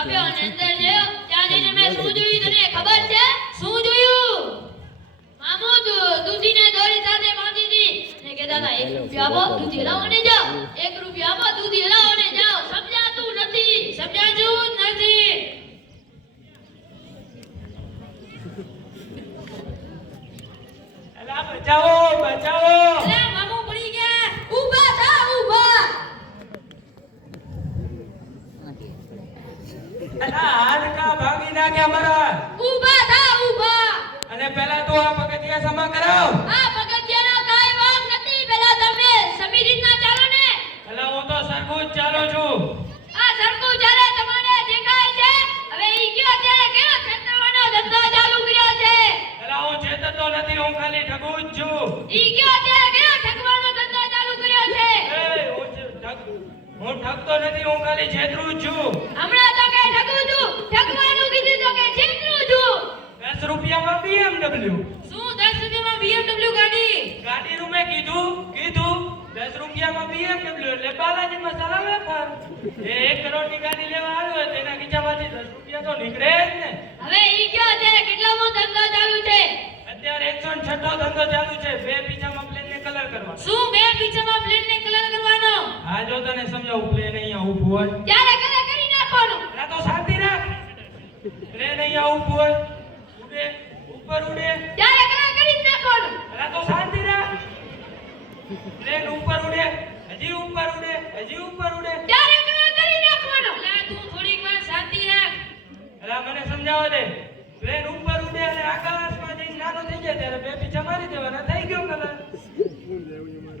એક રૂપિયો આપ્યો અને અંદર ગયો ત્યાં જઈને મેં શું જોયું તને ખબર છે શું જોયું મામુ દૂ- દૂધીને દોરી સાથે બાંધી હતી અને કહેતા હતા એક રૂપિયો આપો દૂધી લાવો ને જાઓ એક રૂપિયો આપો દૂધી લાવો ને જાઓ સમજાતું નથી સમજાતું જ નથી અલા બચાવો બચાવો અરે મામુ પડી ગયા ઊભા થા ઊભા અલા હાડકા ભાગી નાખ્યા મારા ઊભા થા ઊભા. અને પહેલા તો આ પગથિયા સમા કરાવ. આ પગથિયાનો કાંઈ વાંક નથી. પેલા તમે સમી રીતના ચાલો ને. અલા હું તો સરખું જ ચાલું છું. આ સરખું તમને દેખાય છે હવે ઈ કયો અત્યારે કેવો છેતરવાનો ધંધો ચાલુ કર્યો છે? અલા હું ચેતતો નથી હું ખાલી ઠગું જ છું. ઈ કયો કેવો ઠગવાનો ધંધો ચાલુ કર્યો છે એ હું જ ઠગ હું ઠગતો નથી હું ખાલી છેતરું છું. હમણાં તો કે ઠગું છું. ઠગવાનું કીધું તો કે છેતરું છું. દસ રૂપિયામાં BMW. શું 10 રૂપિયામાં BMW ગાડી? ગાડીનું મેં કીધું કીધું દસ રૂપિયામાં BMW એટલે બાલાજી મસાલા વેફર એ એક કરોડની ગાડી લેવા આવ્યો હોય તેના ખીચામાંથી દસ રૂપિયા તો નીકળે જ ને. હવે ઈ કયો ત્યારે કેટલામો ધંધો ચાલુ છે? અત્યારે એકસો ને છઠ્ઠો ધંધો ચાલુ છે બે પીજામાં પ્લેન ને કલર કરવા. શું તને સમજાવું પ્લેન અહીંયા ઊભું હોય. ત્યારે કરે કરી નાખવાનું? ના તો શાંતિ રાખ. પ્લેન અહીંયા ઊભું હોય. ઉડે ઉપર ઉડે. ત્યારે કરે કરી નાખવાનું? નાખવાનો તો શાંતિ રાખ. પ્લેન ઉપર ઉડે. હજી ઉપર ઉડે હજી ઉપર ઉડે. ત્યારે કરે કરી નાખવાનું? લા તું થોડીક વાર શાંતિ રાખ. અલા મને સમજાવો દે. પ્લેન ઉપર ઉડે અને આકાશમાં જઈને નાનો થઈ જાય ત્યારે બે જમારી મારી દેવાના. થઈ ગયો કલર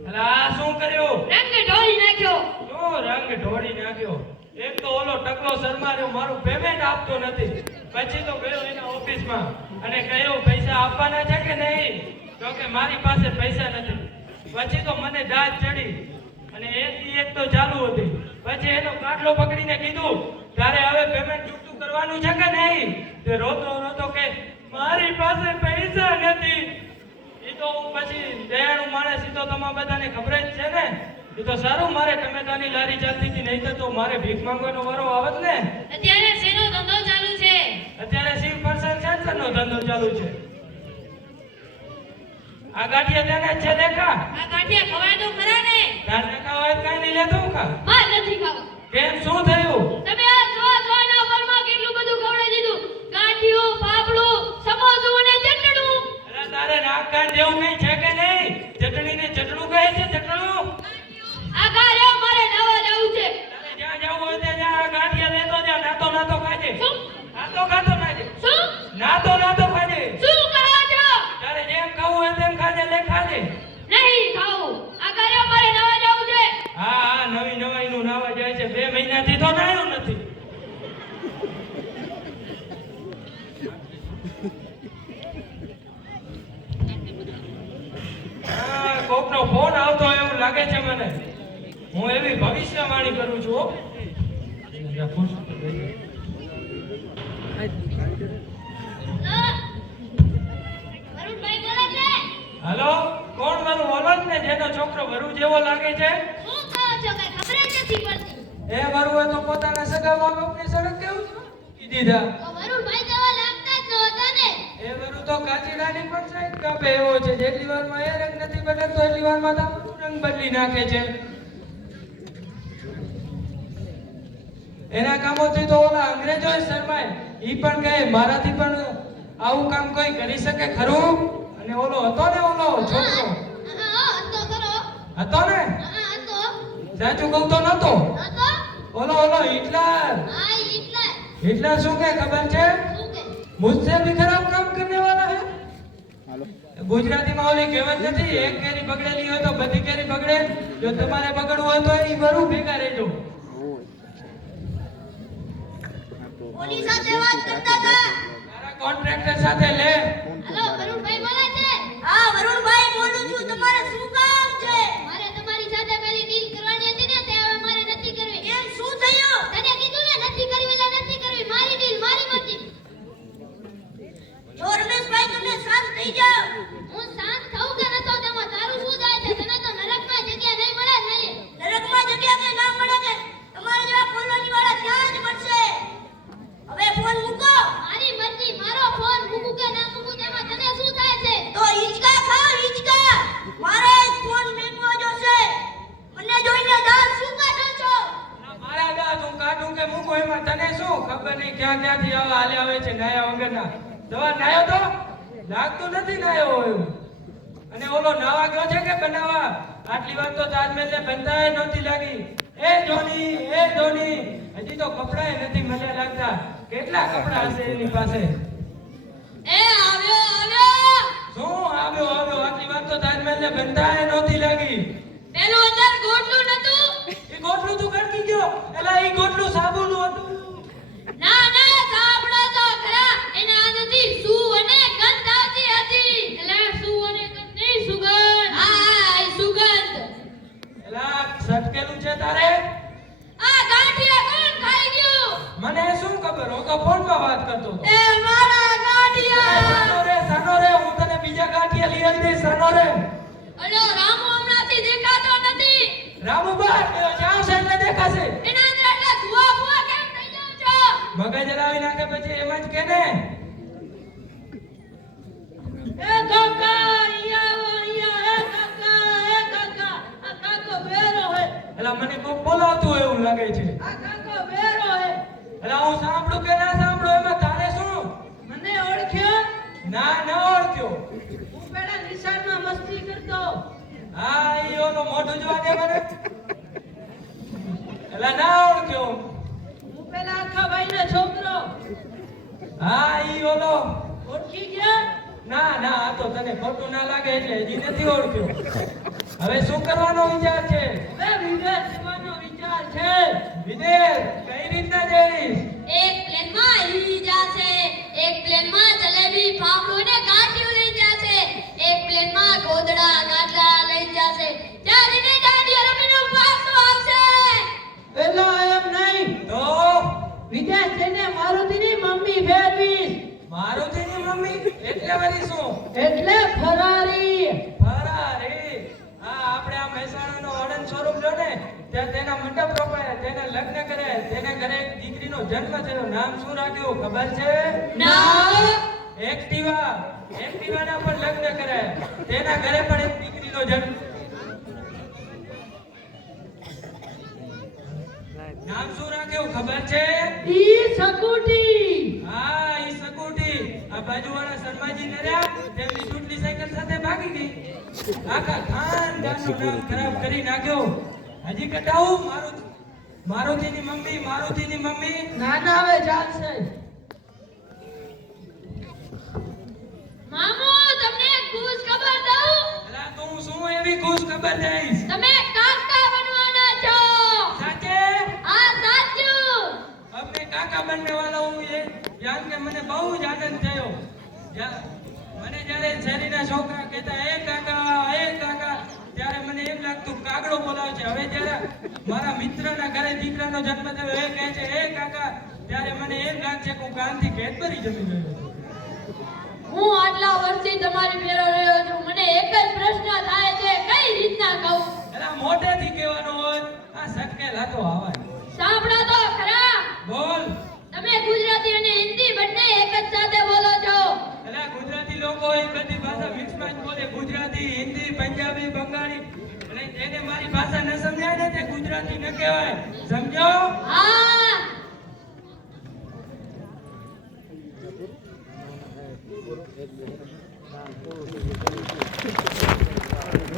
અલા આ શું કર્યું? રંગ ઢોળી નાખ્યો. ઢોળી નાખ્યો. એક તો ઓલો ટકલો શર્માર્યો મારું પેમેન્ટ આપતો નથી. પછી તો ગયો એના ઓફિસમાં અને કહ્યું પૈસા આપવાના છે કે નહીં? તો કે મારી પાસે પૈસા નથી. પછી તો મને દાજ ચડી અને એક એક તો ચાલુ હતી. પછી એનો કાટલો પકડીને કીધું, તારે હવે પેમેન્ટ ચૂકતું કરવાનું છે કે નહીં? તે રોતો રોતો કે, મારી પાસે પૈસા નથી. એ તો પછી દયાળુ માણસ એ તો તમારા બધાને ખબર જ છે ને. એ તો સારું મારે ટમેટાની લારી ચાલતી હતી નહીં તો મારે ભીખ માંગવાનો વારો આવત ને. અત્યારે શેનો ધંધો ચાલુ છે? અત્યારે શિવ પ્રસાદ સેન્સરનો ધંધો ચાલુ છે. આ ગાંઠિયા તેને છે દેખા. આ ગાંઠિયા ખવાય તો ખરા ને? તાર હોય તો કાંઈ નહીં લેતો હું ખા. માર નથી ખાવા. કેમ શું થયું? તમે આ જો જો ના ઘરમાં કેટલું બધું ખવડાવી દીધું? ગાંઠિયો પાપડું સમોસું અને ચટણું. અરે તારે નાક કાન જેવું કઈ છે કે નહીં ચટણીને ચટણું કહે છે ચટણું આ ઘરે મારે નવા જવું છે તારે જ્યાં જવું હોય ત્યાં જ્યાં આ ગાંઠિયા લેતો જા નાતો નાતો ખાજે શું નાતો ખાતો ખાજે શું નાતો નાતો ખાજે શું કહો છો તારે જેમ ખાવું હોય તેમ ખાજે લે ખાજે નહીં ખાવું આ ઘરે મારે નવા જવું છે હા હા નવી નવાઈ નું નાવા જાય છે. બે મહિનાથી તો નાયો નથી. કોક નો ફોન આવતો એવું લાગે છે મને. હું એવી ભવિષ્યવાણી કરું છું બોલે હાલો? કોણ મારું ઓલો ને જેનો છોકરો વરુ જેવો લાગે છો કઈ ખબર જ નથી પડતી એ મારું હોય તો પોતાના સગા બાપની સડક કેવું મૂકી દીધા. તો વરુણભાઈ જેવા લાગતા જ નહોતા ને. એ મારું તો કાચીડાની પણ સાઈડ કાપે એવો છે જેટલી વારમાં એ રંગ નથી બદલતો એટલી વારમાં તો રંગ બદલી નાખે છે. એના કામોથી તો ઓલા અંગ્રેજો શરમાય. ઈ પણ કહે મારાથી પણ આવું કામ કોઈ કરી શકે ખરું? અને ઓલો હતો ને ઓલો છોકરો? હતો ને? સાચું કહું તો નતો હતો ઓલો ઓલો હિટલર હા એટલે हिटलर શું કે ખબર છે શું કે मुझसे भी खराब काम करने वाला है ગુજરાતીમાં ઓલી કહેવત નથી એક કેરી બગડેલી હોય તો બધી કેરી બગડે જો તમારે બગડવું હોય તો એ વરુ ભેગા રહેજો કોની સાથે વાત કરતા હતા તારા કોન્ટ્રાક્ટર સાથે લે હેલો વરુણભાઈ બોલે છે હા વરુણભાઈ બોલું છું તમારે શું સવાર નાયો તો? લાગતું નથી નાયો હોય. અને ઓલો નાવા ગયો છે કે બનાવા? આટલી વાર તો તાજમહેલ ને બનતા નહોતી લાગી. એ ધોની એ ધોની. હજી તો કપડાય નથી મને લાગતા. કેટલા કપડા હશે એની પાસે? એ આવ્યો આવ્યો! શું આવ્યો આવ્યો? આટલી વાર તો તાજમહેલ ને બનતા નહોતી લાગી. પેલું અંદર ગોટલું નતું એ ગોટલું તું કરતી ગયો. એલા એ ગોટલું સાબુનું હતું ના ના સાંભળો તો ખરા એના અંદરથી સુ અને ગંધ આવતી હતી એટલે સુ અને ગંધ નહીં સુગંધ હા હા એ સુગંધ એલા સટકેલું છે તારે આ ગાંઠિયા કોણ ખાઈ ગયું મને શું ખબર હું તો ફોનમાં વાત કરતો હતો એ મારા એ ગાંઠિયા સાનો રે સાનો રે હું તને બીજા ગાંઠિયા લઈ આવી દઈશ સાનો રે અલો રામુ હમણાંથી દેખાતો નથી. રામુ બહાર ગયો જાવ છે એટલે દેખાશે. એના અંદર એટલા ધુઆ ભુઆ કેમ થઈ જાવ છો? મગજ હલાવી નાખે પછી એમ જ કે ને. એ કાકા અહીંયા અહીંયા એ કાકા એ કાકા આ કાકો વેરો હે. એટલે મને કોઈ બોલાવતું હોય એવું લાગે છે. હા મોઢું જોવા દે મને. એટલે ના ઓળખ્યો. હું પેલા આખા ભાઈનો છોકરો. હા ઈ ઓલો. ઓળખી ગયા? ના ના આ તો તને ખોટું ના લાગે એટલે હજી નથી ઓળખ્યો. હવે શું કરવાનો વિચાર છે? હવે વિદેશ જવાનો વિચાર છે. વિદેશ? કઈ રીતના જઈશ? એક પ્લેનમાં ઈ જાશે એક પ્લેનમાં જલેબી એટલે વળી શું? એટલે ફરારી. ફરારી. હા આપણે આ મહેસાણાનો વડન સ્વરૂપ જો ને ત્યાં તેના મંડપ રોપાયા તેને લગ્ન કરે તેના ઘરે એક દીકરીનો જન્મ થયો. નામ શું રાખ્યું? ખબર છે? નામ? એક્ટિવા. એક્ટિવાના પણ લગ્ન કરે તેના ઘરે પણ એક દીકરીનો જન્મ. નામ શું રાખ્યું? ખબર છે? ઈ સકુટી આ બાજુવાળા શર્માજી ને રહ્યા તેમની ચૂંટણી સાયકલ સાથે ભાગી ગઈ. આખા ખાનદાનનું નામ ખરાબ કરી નાખ્યો. હજી કટાવું? મારું મારુતિની મમ્મી મારુતિની મમ્મી. નાના હવે ચાલશે મામુ તમને ખુશ ખબર દઉં? અલા તું શું એવી ખુશ ખબર દઈશ? તમે કાકા બનને વાળો હું એ જાણ કે મને બહુ જ આનંદ થયો. મને જ્યારે શેરીના છોકરા કહેતા એ કાકા એ કાકા ત્યારે મને એમ લાગતું કાગડો બોલાવે છે. હવે જ્યારે મારા મિત્રના ઘરે દીકરાનો જન્મ થયો એ કહે છે એ કાકા ત્યારે મને એમ લાગશે કે હું કાનથી કેડબરી જમી ગયો હું આટલા વર્ષથી તમારી ભેરો રહ્યો છું. મને એક જ પ્રશ્ન થાય છે કઈ રીતના કહું? એલા મોટેથી કહેવાનો હોય આ સટકે લાતો આવાય સાંભળો તો ખરા. બોલ. તમે ગુજરાતી અને હિન્દી બંને એક જ સાથે બોલો છો. એટલે ગુજરાતી લોકો એ બધી ભાષા મિક્સમાં જ બોલે. ગુજરાતી હિન્દી પંજાબી બંગાળી. અને જેને મારી ભાષા ન સમજાય ને તે ગુજરાતી ન કહેવાય. સમજો? હા.